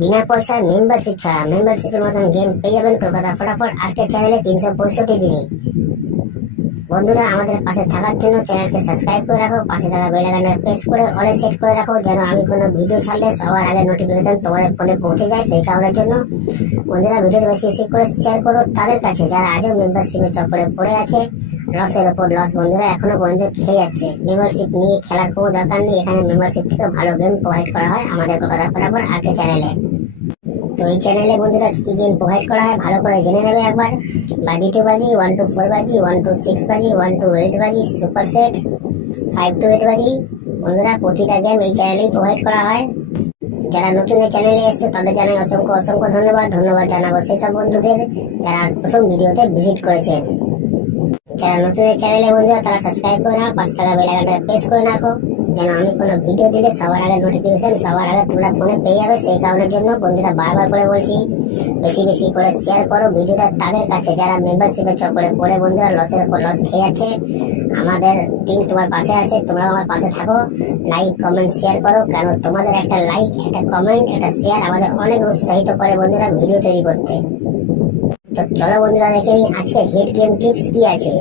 বিনা পয়সায় মেম্বারশিপ ছাড়া মেম্বারশিপের মতন গেম পেয়ে যাবেন কলকাতা ফটাফট আর্কেড চ্যানেলে 365 দিনই। বন্ধুরা, আমাদের পাশে থাকার জন্য চ্যানেলকে সাবস্ক্রাইব করে রাখো, পাশে থাকা বেল আইকনটা প্রেস করে অলে সেট করে রাখো, যেন আমি কোনো ভিডিও ছাড়লে সবার আগে নোটিফিকেশন তোমাদের ফোনে পৌঁছে যায়। সেই কারণের জন্য বন্ধুরা ভিডিওটা বেশি বেশি করে শেয়ার করো তাদের কাছে যারা আজও মেম্বারশিপের চক্করে পড়ে আছে। লসের ওপর লস বন্ধুরা এখনো পর্যন্ত খেয়ে যাচ্ছে। মেম্বারশিপ নিয়ে খেলার কোনো দরকার নেই, এখানে মেম্বারশিপ থেকে ভালো গেম প্রোভাইড করা হয় আমাদের কলকাতা ফটাফট আর্কেড চ্যানেলে। তো এই চ্যানেলে বন্ধুরা কি কি গেম প্রোভাইড করা হয় ভালো করে জেনে নেবে একবার। বাজি টু বাজি, 1 to 4 বাজি, 1 to 6 বাজি, 1 to 8 বাজি, সুপার সেট, 5 to 8 বাজি। বন্ধুরা প্রতিটা গেম এই চ্যানেলেই প্রোভাইড করা হয়। যারা নতুন এই চ্যানেলে এসছে তাদের জানাই অসংখ্য অসংখ্য ধন্যবাদ। ধন্যবাদ জানাবো সেসব বন্ধুদের যারা প্রথম ভিডিওতে ভিজিট করেছেন। যারা নতুন এই চ্যানেলে বন্ধুরা তারা সাবস্ক্রাইব করে নাও, পাশে থাকা বেল আইকনটা প্রেস করে রাখো, যেন আমি কোনো ভিডিও দিলে সবার আগে নোটিফিকেশন সবার আগে তোমরা ফোনে পেয়ে যাবে। সেই কারণের জন্য বন্ধুরা বারবার করে বলছি বেশি বেশি করে শেয়ার করো ভিডিওটা তাদের কাছে যারা মেম্বারশিপের চক্করে পড়ে বন্ধুরা লসের উপর লস খেয়ে যাচ্ছে। আমাদের টিম তোমার পাশে আছে, তোমরা আমার পাশে থাকো। লাইক কমেন্ট শেয়ার করো, কারণ তোমাদের একটা লাইক একটা কমেন্ট একটা শেয়ার আমাদের অনেক উৎসাহিত করে বন্ধুরা ভিডিও তৈরি করতে। তো চলো বন্ধুরা দেখে নিই আজকে হিট গেম টিপস কি আছে।